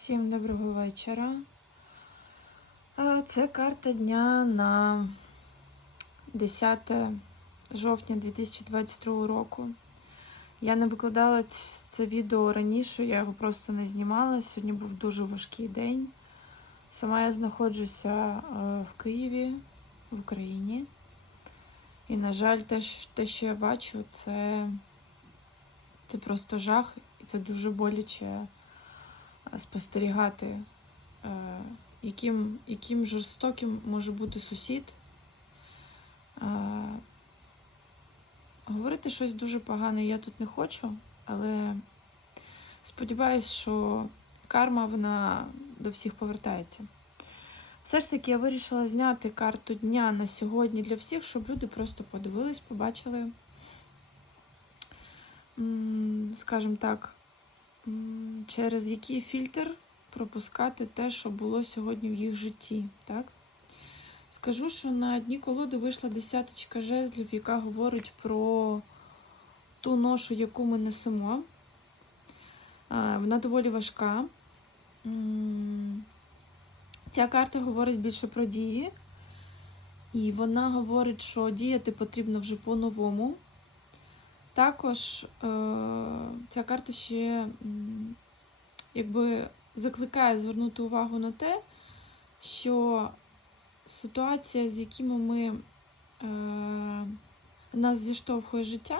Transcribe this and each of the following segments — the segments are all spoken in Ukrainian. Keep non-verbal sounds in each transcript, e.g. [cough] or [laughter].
Всім доброго вечора. Це карта дня на 10 жовтня 2022 року. Я не викладала це відео раніше, я його просто не знімала. Сьогодні був дуже важкий день. Сама я знаходжуся е, в Києві, в Україні. І, на жаль, те, що я бачу, це, це просто жах, і це дуже боляче спостерігати, е, яким, яким жорстоким може бути сусід. Е, Говорити щось дуже погане я тут не хочу, але сподіваюсь, що карма вона до всіх повертається. Все ж таки, я вирішила зняти карту дня на сьогодні для всіх, щоб люди просто подивились, побачили, скажімо так, через який фільтр пропускати те, що було сьогодні в їх житті. Так? Скажу, що на дні колоди вийшла десяточка жезлів, яка говорить про ту ношу, яку ми несемо. Вона доволі важка. Ця карта говорить більше про дії, і вона говорить, що діяти потрібно вже по-новому. Також е, ця карта ще якби закликає звернути увагу на те, що ситуація, з якими ми е, нас зіштовхує життя,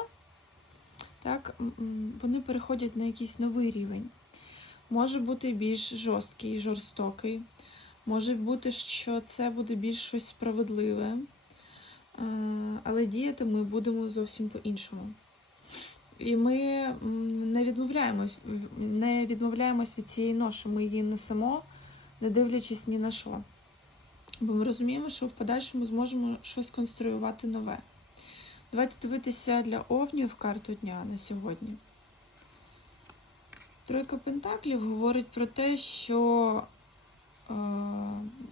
так, вони переходять на якийсь новий рівень. Може бути більш жорсткий, жорстокий. Може бути, що це буде більш щось справедливе, е, але діяти ми будемо зовсім по-іншому. І ми не відмовляємось, не відмовляємось від цієї ноші, ми її несемо, не дивлячись ні на що. Бо ми розуміємо, що в подальшому зможемо щось конструювати нове. Давайте дивитися для овнів карту дня на сьогодні. Тройка Пентаклів говорить про те, що е,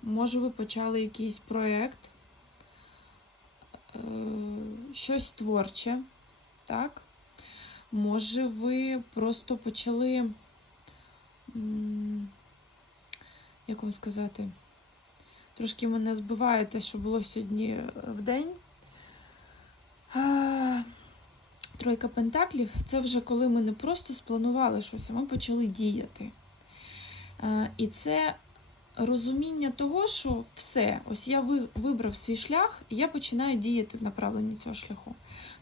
може ви почали якийсь проєкт, е, щось творче, так? Може, ви просто почали, як вам сказати, трошки мене збиває те, що було сьогодні е, в день. Тройка Пентаклів це вже коли ми не просто спланували щось, а ми почали діяти. Е, І це розуміння того, що все, ось я вибрав свій шлях, і я починаю діяти в направленні цього шляху.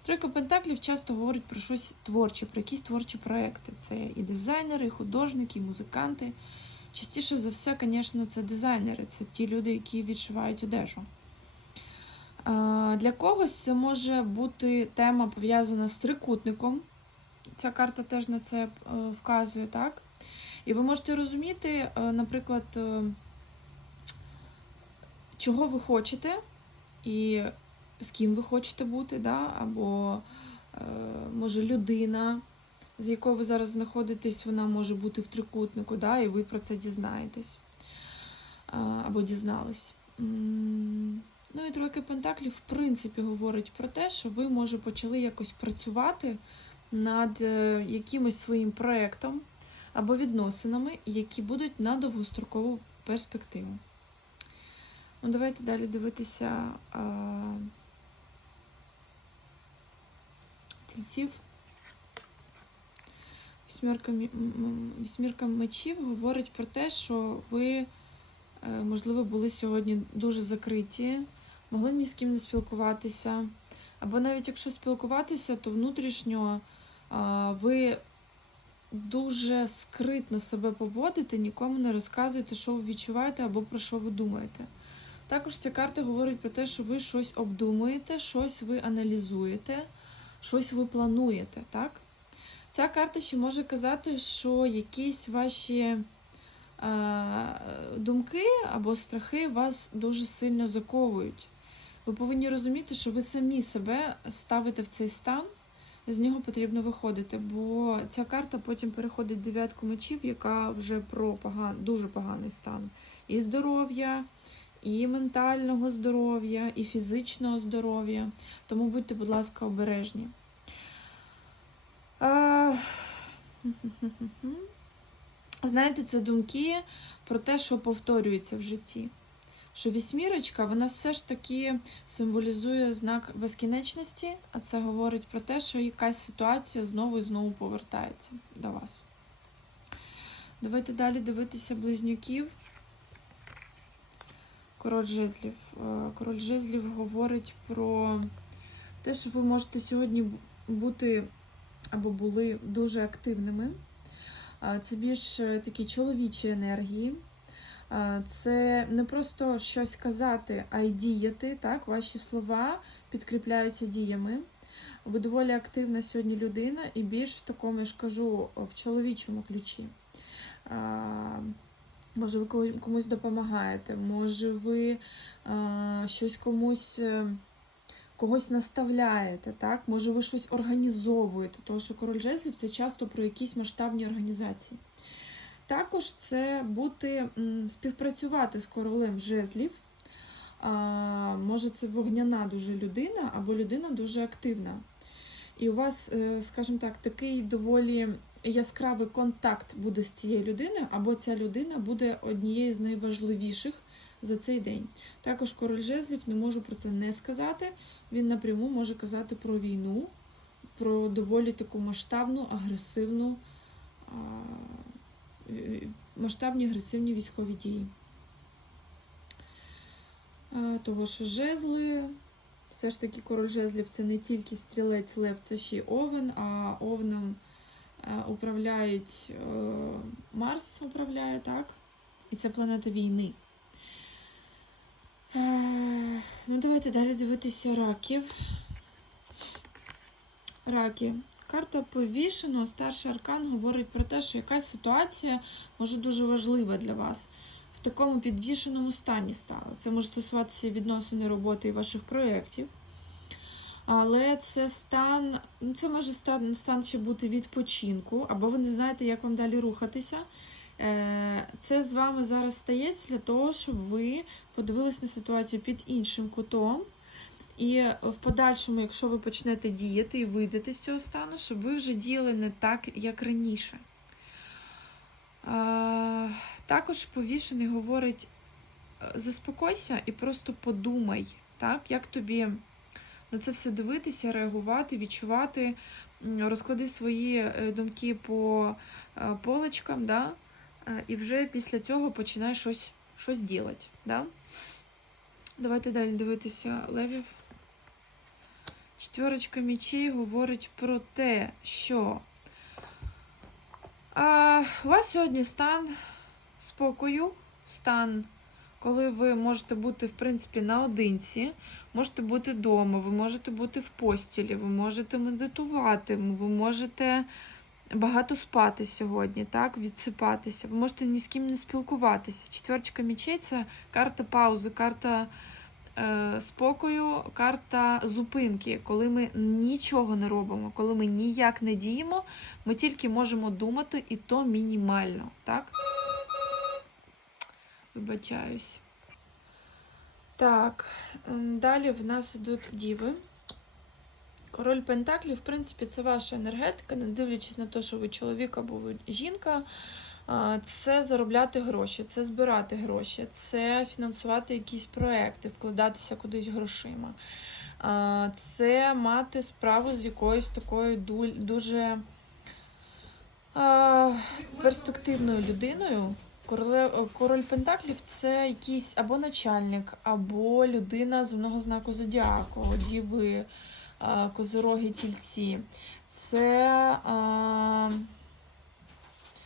Тройка Пентаклів часто говорить про щось творче, про якісь творчі проекти. Це і дизайнери, і художники, і музиканти. Частіше за все, звісно, це дизайнери, це ті люди, які відшивають одежу. Для когось це може бути тема пов'язана з трикутником. Ця карта теж на це е, вказує, так? І ви можете розуміти, е, наприклад, е, чого ви хочете, і з ким ви хочете бути, да? або е, може людина, з якою ви зараз знаходитесь, вона може бути в трикутнику, да? і ви про це дізнаєтесь або дізнались. Ну і тройка Пентаклів, в принципі, говорить про те, що ви, може, почали якось працювати над е, якимось своїм проєктом або відносинами, які будуть на довгострокову перспективу. Ну, давайте далі дивитися тільців. Вісьмірка, вісьмірка мечів говорить про те, що ви, е, можливо, були сьогодні дуже закриті, могли ні з ким не спілкуватися. Або навіть якщо спілкуватися, то внутрішньо ви дуже скритно себе поводите, нікому не розказуєте, що ви відчуваєте або про що ви думаєте. Також ця карта говорить про те, що ви щось обдумуєте, щось ви аналізуєте, щось ви плануєте, так? Ця карта ще може казати, що якісь ваші е, думки або страхи вас дуже сильно заковують. Ви повинні розуміти, що ви самі себе ставите в цей стан, з нього потрібно виходити, бо ця карта потім переходить в дев'ятку мечів, яка вже про поган... дуже поганий стан і здоров'я, і ментального здоров'я, і фізичного здоров'я. Тому будьте, будь ласка, обережні. А... [laughs] Знаєте, це думки про те, що повторюється в житті. Що вісьмірочка, вона все ж таки символізує знак безкінечності, а це говорить про те, що якась ситуація знову і знову повертається до вас. Давайте далі дивитися близнюків. Король жезлів. Е, Король жезлів говорить про те, що ви можете сьогодні бути або були дуже активними. Е, Це більш е, такі чоловічі енергії. Це не просто щось казати, а й діяти. Так? Ваші слова підкріпляються діями. Ви доволі активна сьогодні людина, і більш в такому, я ж кажу, в чоловічому ключі. Може, ви комусь допомагаєте, може, ви а, щось комусь е, когось наставляєте, так? Може, ви щось організовуєте, тому що король жезлів це часто про якісь масштабні організації. Також це бути співпрацювати з королем жезлів. А, може, це вогняна дуже людина або людина дуже активна. І у вас, е, скажімо так, такий доволі яскравий контакт буде з цією людиною, або ця людина буде однією з найважливіших за цей день. Також король жезлів не можу про це не сказати. Він напряму може казати про війну, про доволі таку масштабну, агресивну, е, масштабні агресивні військові дії. Того, що жезли, все ж таки король жезлів це не тільки стрілець лев, це ще й овен, а овном е, управляють е, Марс управляє, так? І це планета війни. Е, Ну, давайте далі дивитися раків. Раки. Карта повішено, старший аркан говорить про те, що якась ситуація може дуже важлива для вас. В такому підвішеному стані стала. Це може стосуватися відносини роботи і ваших проєктів. Але це стан, ну, це може стан, стан ще бути відпочинку, або ви не знаєте, як вам далі рухатися. Е, Це з вами зараз стається для того, щоб ви подивились на ситуацію під іншим кутом. І в подальшому, якщо ви почнете діяти і вийдете з цього стану, щоб ви вже діяли не так, як раніше. Також повішений говорить: е, заспокойся і просто подумай, так, як тобі на це все дивитися, реагувати, відчувати, розклади свої е, думки по е, полочкам, да? е, і вже після цього починай щось, щось ділати. Да? Давайте далі дивитися левів. Четверочка мечей говорить про те, що а, у вас сьогодні стан спокою, стан, коли ви можете бути, в принципі, наодинці, можете бути вдома, ви можете бути в постілі, ви можете медитувати, ви можете багато спати сьогодні, так, відсипатися, ви можете ні з ким не спілкуватися. Четверочка мечей це карта паузи, карта е, спокою, карта зупинки, коли ми нічого не робимо, коли ми ніяк не діємо, ми тільки можемо думати, і то мінімально. Так? Вибачаюсь. Так, далі в нас ідуть діви. Король Пентаклів, в принципі, це ваша енергетика, не дивлячись на те, що ви чоловік або ви жінка. Це заробляти гроші, це збирати гроші, це фінансувати якісь проекти, вкладатися кудись грошима. Це мати справу з якоюсь такою дуже перспективною людиною. Короле, король Пентаклів це якийсь або начальник, або людина земного знаку зодіаку, діви, а, козороги, тільці. Це а,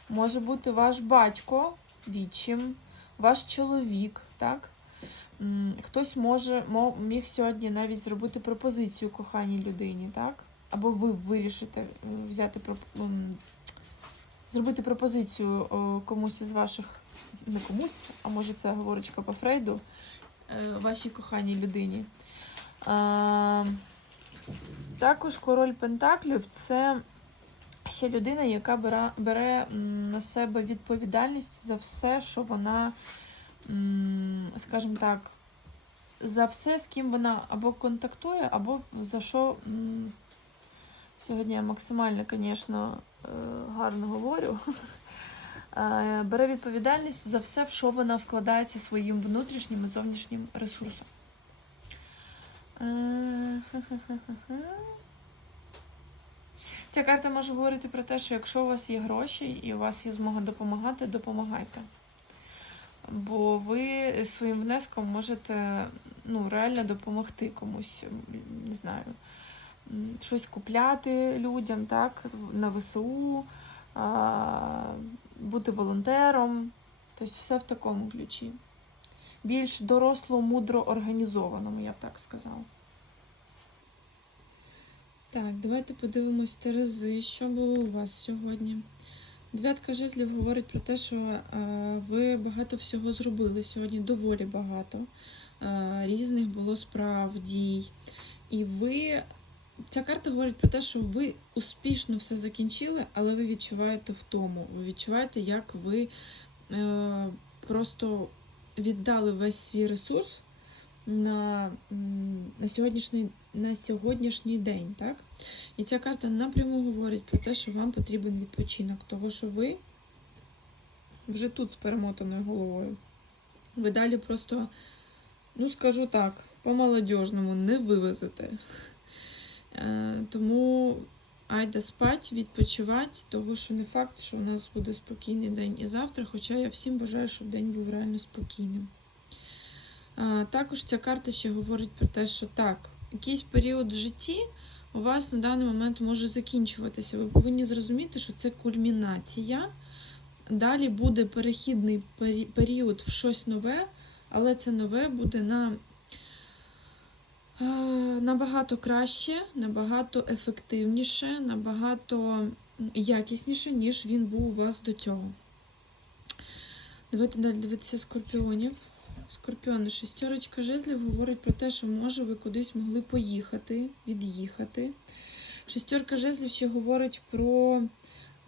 може бути ваш батько, вічим, ваш чоловік, так? Хтось може міг сьогодні навіть зробити пропозицію коханій людині, так? Або ви вирішите е, взяти проп- м, зробити пропозицію комусь із ваших, не комусь, а може це говорочка по Фрейду, е, вашій коханій людині. Також король Пентаклів це ще людина, яка бере, на себе відповідальність за все, що вона, скажімо так, за все, з ким вона або контактує, або за що. Сьогодні я максимально, звісно, е, гарно говорю. е, бере відповідальність за все, в що вона вкладається своїм внутрішнім і зовнішнім ресурсом. Е. Ця карта може говорити про те, що якщо у вас є гроші і у вас є змога допомагати, допомагайте. Бо ви своїм внеском можете ну, реально допомогти комусь, не знаю, щось купляти людям, так, на ВСУ, бути волонтером. Тобто все в такому ключі. Більш доросло, мудро організованому, я б так сказала. Так, давайте подивимось Терези, що було у вас сьогодні. Дев'ятка жезлів говорить про те, що е, ви багато всього зробили сьогодні, доволі багато. Е, різних було справ, дій. І ви. Ця карта говорить про те, що ви успішно все закінчили, але ви відчуваєте втому. Ви відчуваєте, як ви е, просто віддали весь свій ресурс на, на, сьогоднішній, на сьогоднішній день. Так? І ця карта напряму говорить про те, що вам потрібен відпочинок, того що ви вже тут з перемотаною головою. Ви далі просто, ну скажу так, по-молодіжному не вивезете. Е, Тому айда спать, відпочивати, того що не факт, що у нас буде спокійний день і завтра, хоча я всім бажаю, щоб день був реально спокійним. Е, Також ця карта ще говорить про те, що так, якийсь період в житті у вас на даний момент може закінчуватися. Ви повинні зрозуміти, що це кульмінація. Далі буде перехідний період в щось нове, але це нове буде на набагато краще, набагато ефективніше, набагато якісніше, ніж він був у вас до цього. Давайте далі дивитися скорпіонів. Скорпіони, шестерочка жезлів говорить про те, що може ви кудись могли поїхати, від'їхати. Шестерка жезлів ще говорить про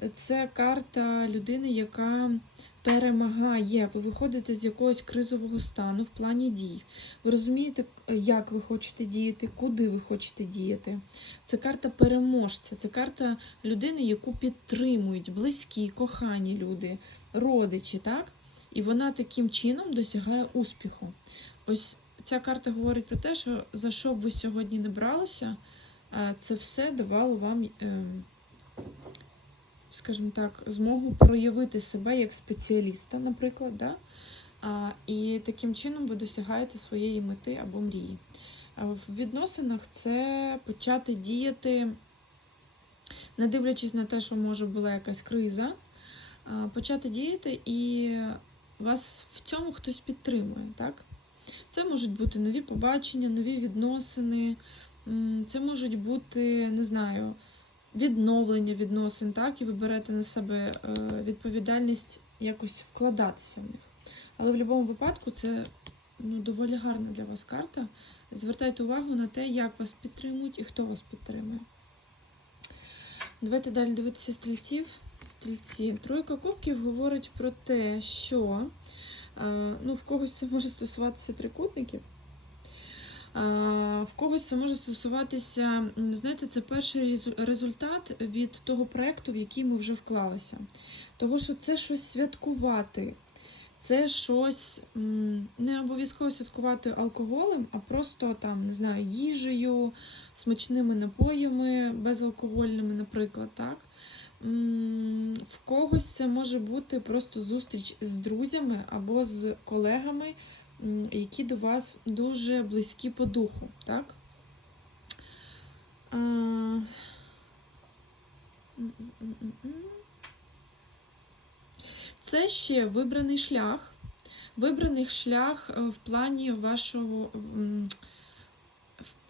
це карта людини, яка перемагає. Ви виходите з якогось кризового стану в плані дій. Ви розумієте, як ви хочете діяти, куди ви хочете діяти. Це карта переможця, це карта людини, яку підтримують близькі, кохані люди, родичі, так? І вона таким чином досягає успіху. Ось ця карта говорить про те, що за що б ви сьогодні не бралися, це все давало вам, ем, скажімо так, змогу проявити себе як спеціаліста, наприклад. Да? А, І таким чином ви досягаєте своєї мети або мрії. В відносинах це почати діяти, не дивлячись на те, що може була якась криза, почати діяти і вас в цьому хтось підтримує. Так? Це можуть бути нові побачення, нові відносини, це можуть бути, не знаю, відновлення відносин, так, і ви берете на себе е, відповідальність якось вкладатися в них. Але в будь-якому випадку це ну, доволі гарна для вас карта. Звертайте увагу на те, як вас підтримують і хто вас підтримує. Давайте далі дивитися стрільців. Стрільці. Тройка кубків говорить про те, що е, ну, в когось це може стосуватися трикутників. В когось це може стосуватися, знаєте, це перший результат від того проєкту, в який ми вже вклалися. Того, що це щось святкувати, це щось не обов'язково святкувати алкоголем, а просто там, не знаю, їжею, смачними напоями, безалкогольними, наприклад, так. В когось це може бути просто зустріч з друзями або з колегами, які до вас дуже близькі по духу, так? Це ще вибраний шлях. Вибраний шлях е, в плані вашого.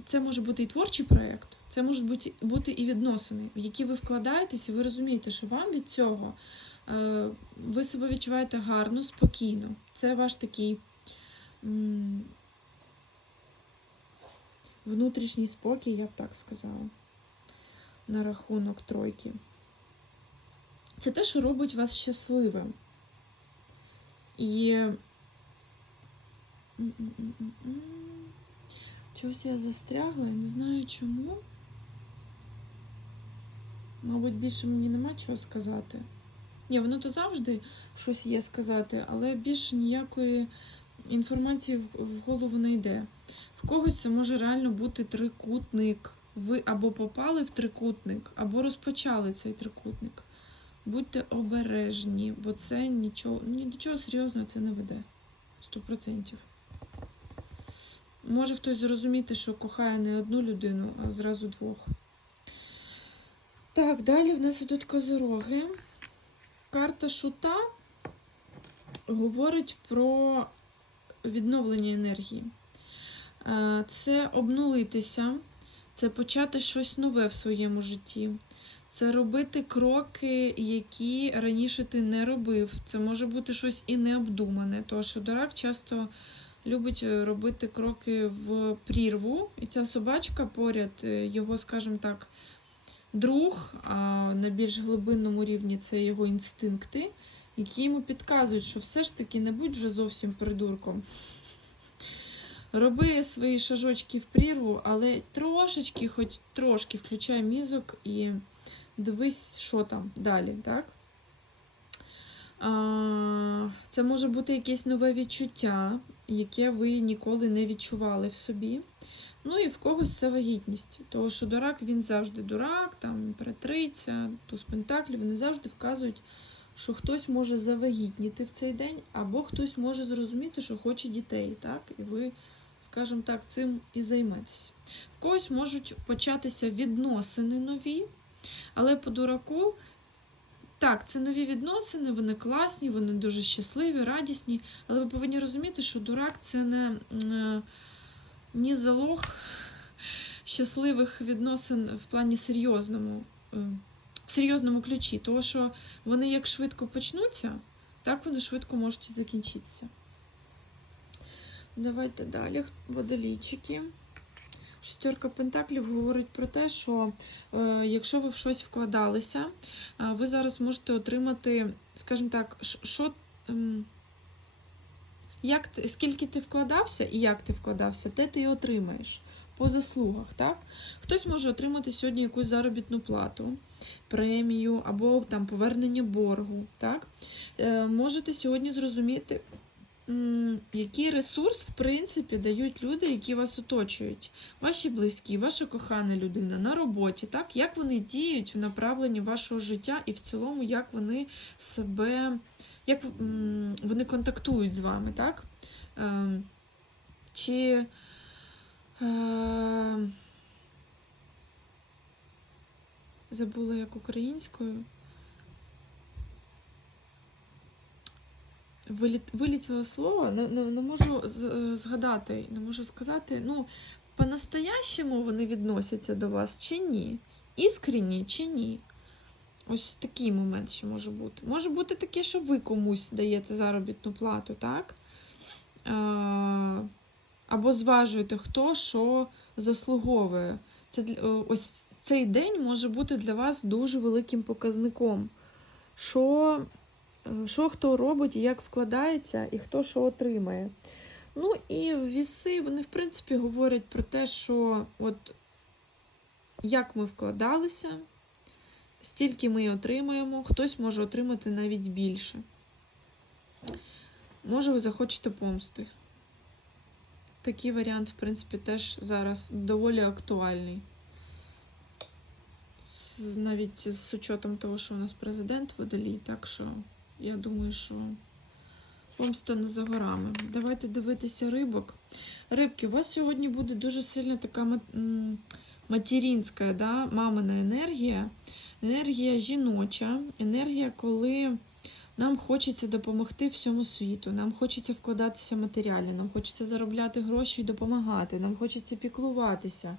Це може бути і творчий проєкт, це можуть бути, і відносини, в які ви вкладаєтесь, і ви розумієте, що вам від цього е, ви себе відчуваєте гарно, спокійно. Це ваш такий внутрішній спокій, я б так сказала, на рахунок тройки. Це те, що робить вас щасливим. І. Чогось я застрягла, я не знаю чому. Мабуть, більше мені нема чого сказати. Ні, воно то завжди щось є сказати, але більш ніякої інформації в голову не йде. В когось це може реально бути трикутник. Ви або попали в трикутник, або розпочали цей трикутник. Будьте обережні, бо це нічого, ні до чого серйозного це не веде. 100%. Може хтось зрозуміти, що кохає не одну людину, а зразу двох. Так, далі в нас ідуть козороги. Карта шута говорить про відновлення енергії. Е, Це обнулитися, це почати щось нове в своєму житті. Це робити кроки, які раніше ти не робив. Це може бути щось і необдумане, тому що дурак часто любить е, робити кроки в прірву, і ця собачка поряд, е, його, скажімо так, друг, а на більш глибинному рівні це його інстинкти, які йому підказують, що все ж таки не будь вже зовсім придурком. Роби свої шажочки в прірву, але трошечки, хоч трошки включай мізок і дивись, що там далі, так? Це може бути якесь нове відчуття, яке ви ніколи не відчували в собі. Ну і в когось це вагітність. Тому що дурак він завжди дурак, там імператриця, туз пентаклів, вони завжди вказують, що хтось може завагітніти в цей день, або хтось може зрозуміти, що хоче дітей. так? І ви, скажімо так, цим і займетеся. В когось можуть початися відносини нові, але по дураку. Так, це нові відносини, вони класні, вони дуже щасливі, радісні. Але ви повинні розуміти, що дурак це не е, ні залог щасливих відносин в плані серйозному, е, серйозному ключі. Тому що вони як швидко почнуться, так вони швидко можуть і закінчитися. Давайте далі, водолійчики. Шестерка Пентаклів говорить про те, що е, якщо ви в щось вкладалися, е, ви зараз можете отримати, скажімо так, що. ем, як скільки ти вкладався і як ти вкладався, те ти і отримаєш по заслугах. Так? Хтось може отримати сьогодні якусь заробітну плату, премію або там повернення боргу. Так? Е, можете сьогодні зрозуміти, який ресурс, в принципі, дають люди, які вас оточують. Ваші близькі, ваша кохана людина на роботі, так? як вони діють в направленні вашого життя і в цілому, як вони себе, як вони контактують з вами, так? Е, чи забула як українською. Виліт, вилітіло слово, не, не, не можу згадати, не можу сказати. Ну, по-настоящему вони відносяться до вас чи ні? Іскренні чи ні? Ось такий момент ще може бути. Може бути таке, що ви комусь даєте заробітну плату, так? Е, або зважуєте, хто що заслуговує. Це, ось цей день може бути для вас дуже великим показником. Що е, що хто робить і як вкладається, і хто що отримає. Ну і віси, вони, в принципі, говорять про те, що от як ми вкладалися, стільки ми отримаємо, хтось може отримати навіть більше. Може, ви захочете помсти. Такий варіант, в принципі, теж зараз доволі актуальний. Навіть з учетом того, що у нас президент водолій, так що я думаю, що помста не за горами. Давайте дивитися рибок. Рибки, у вас сьогодні буде дуже сильна така ма- материнська, да, мамина енергія, енергія жіноча, енергія, коли нам хочеться допомогти всьому світу, нам хочеться вкладатися матеріально, нам хочеться заробляти гроші і допомагати, нам хочеться піклуватися,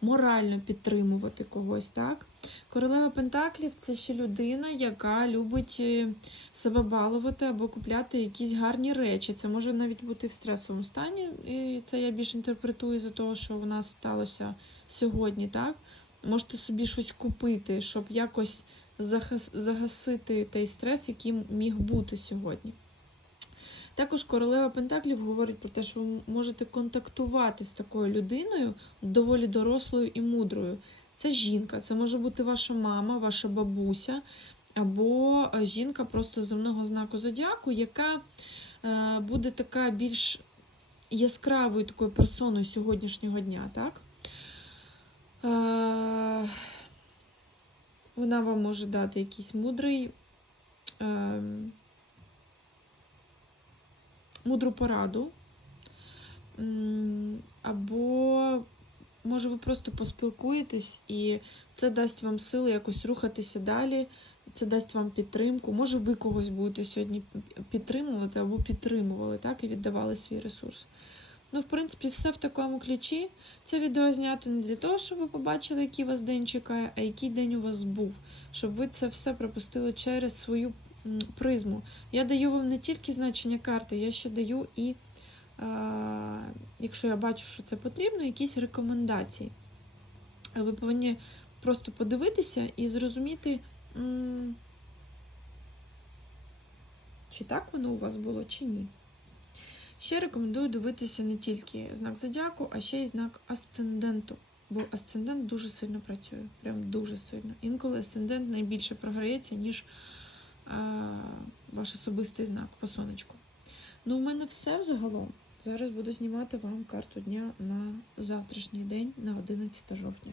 морально підтримувати когось. так? Королева Пентаклів це ще людина, яка любить е, себе балувати або купляти якісь гарні речі. Це може навіть бути в стресовому стані, і це я більш інтерпретую за того, що в нас сталося сьогодні. так? Можете собі щось купити, щоб якось загасити той стрес, який міг бути сьогодні. Також королева Пентаклів говорить про те, що ви можете контактувати з такою людиною, доволі дорослою і мудрою. Це жінка, це може бути ваша мама, ваша бабуся, або е, жінка просто земного знаку зодіаку, яка е, буде така більш яскравою такою персоною сьогоднішнього дня, так? Вона вам може дати якийсь мудрий, е, мудру пораду. Або, може, ви просто поспілкуєтесь, і це дасть вам сили якось рухатися далі, це дасть вам підтримку. Може, ви когось будете сьогодні підтримувати або підтримували, так, і віддавали свій ресурс. Ну, в принципі, все в такому ключі. Це відео знято не для того, щоб ви побачили, який вас день чекає, а який день у вас був, щоб ви це все пропустили через свою призму. Я даю вам не тільки значення карти, я ще даю і, е, якщо я бачу, що це потрібно, якісь рекомендації. Ви повинні просто подивитися і зрозуміти, чи так воно у вас було, чи ні. Ще рекомендую дивитися не тільки знак зодіаку, а ще й знак асценденту. Бо асцендент дуже сильно працює, прям дуже сильно. Інколи асцендент найбільше програється, ніж а, ваш особистий знак по сонечку. Ну, у мене все взагалом. Зараз буду знімати вам карту дня на завтрашній день, на 11 жовтня.